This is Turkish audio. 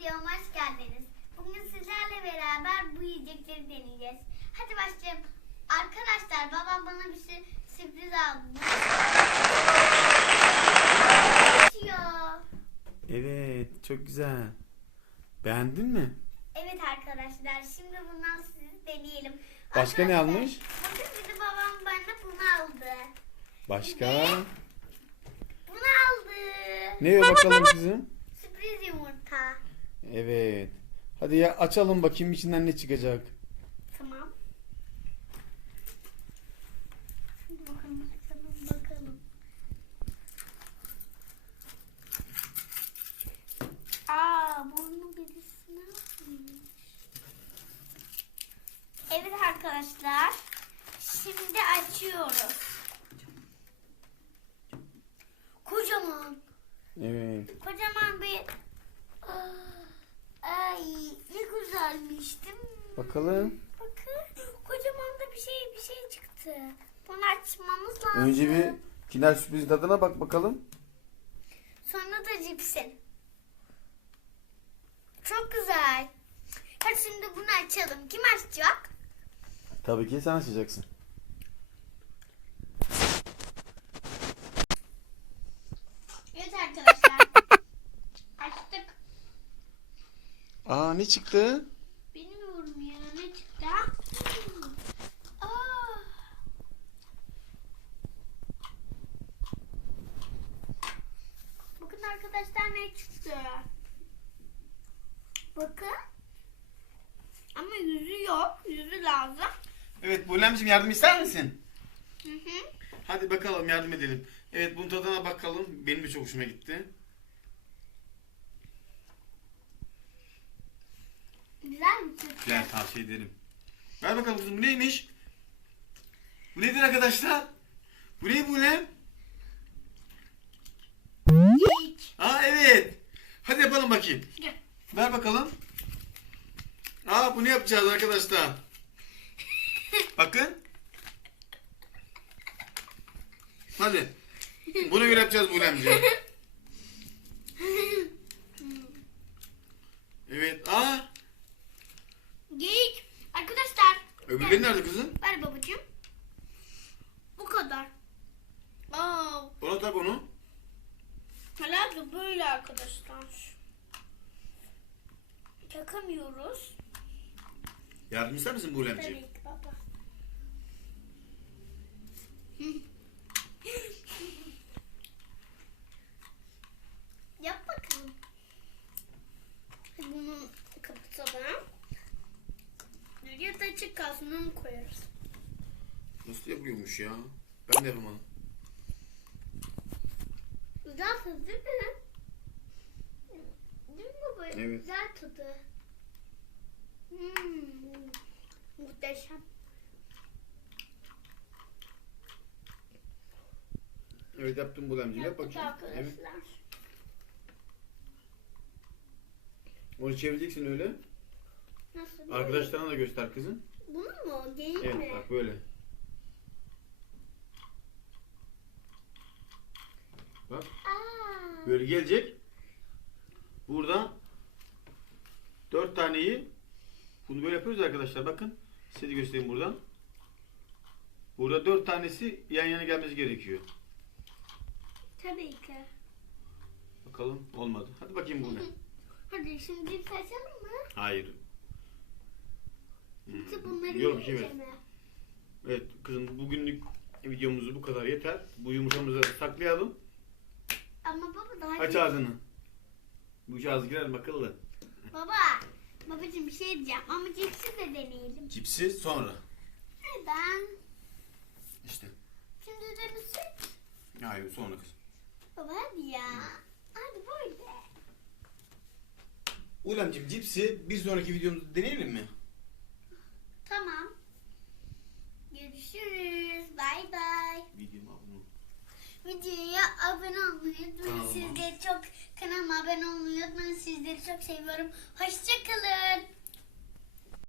videoma hoş geldiniz. Bugün sizlerle beraber bu yiyecekleri deneyeceğiz. Hadi başlayalım. Arkadaşlar babam bana bir şey sürpriz aldı. Açıyor. Evet, çok güzel. Beğendin mi? Evet arkadaşlar şimdi bundan siz deneyelim. Başka ne almış? Bakın bir de babam bana bunu aldı. Başka? Bunu aldı. Ne o bakalım kızım? Evet. Hadi ya açalım bakayım içinden ne çıkacak. Tamam. Bakalım bakalım bakalım. Aa burnu birisine atmış. Evet arkadaşlar. Şimdi açıyoruz. Kocaman. Evet. Kocaman bir Aa, Ay ne güzelmiş değil mi? Bakalım. Bakın kocaman da bir şey bir şey çıktı. Bunu açmamız lazım. Önce bir kinder sürpriz tadına bak bakalım. Sonra da cipsin. Çok güzel. Hadi şimdi bunu açalım. Kim açacak? Tabii ki sen açacaksın. Evet arkadaşlar. Açtık. Aa ne çıktı? Bilmiyorum ya ne çıktı? Hmm. Aa. Bakın arkadaşlar ne çıktı. Bakın. Ama yüzü yok. Yüzü lazım. Evet Bulemciğim yardım ister misin? Hı hı. Hadi bakalım yardım edelim. Evet bunun tadına bakalım. Benim de çok hoşuma gitti. Güzel mi çıktı? Güzel tavsiye ederim. Ver bakalım kızım bu neymiş? Bu nedir arkadaşlar? Bu ne Bulem? Geyik. Aa evet. Hadi yapalım bakayım. Gel. Ver bakalım. Aa bunu yapacağız arkadaşlar. Bakın. Hadi. Bunu göre yapacağız Bulemciğim. Evet. Aa. Geyik. Arkadaşlar. Öbürleri nerede kızım? Ver babacığım. Bu kadar. Aa, Ona tak onu. Herhalde böyle arkadaşlar. Takamıyoruz. Yardım ister misin Bulemciğim? Tabii ki baba. Yap bakalım. Bunu kapatalım. Ya da açık kalsın onu koyarız. Nasıl yapıyormuş ya? Ben de yapamadım. Güzel tadı değil mi? Değil mi baba? Evet. Güzel tadı. Hmm. Muhteşem. Evet yaptım Bulemciğim. Yap Yaptık bakayım. arkadaşlar. Evet. Onu çevireceksin öyle. Nasıl? Arkadaşlarına da göster kızım. Bunu mu? Geyik Evet mi? bak böyle. Bak Aa. Böyle gelecek. Burada dört taneyi bunu böyle yapıyoruz arkadaşlar. Bakın size göstereyim buradan. Burada dört tanesi yan yana gelmesi gerekiyor. Tabii ki. Bakalım olmadı. Hadi bakayım bu ne? Hadi şimdi cips açalım mı? Hayır. Yoksa bunları yiyince evet. mi? Evet kızım bugünlük videomuz bu kadar yeter. Bu yumurtamızı saklayalım. Ama baba daha Aç ağzını. Bu ağzı girer akıllı? Baba. Babacığım bir şey diyeceğim ama cipsi de deneyelim. Cipsi sonra. Neden? İşte. Şimdi denesek. Hayır sonra kızım. Baba hadi ya. Hadi böyle. Ulemciğim cipsi bir sonraki videomuzda deneyelim mi? Abone olmayı unutmayın. Kanalıma. Sizleri çok kanalıma abone olmayı unutmayın. Sizleri çok seviyorum. Hoşçakalın.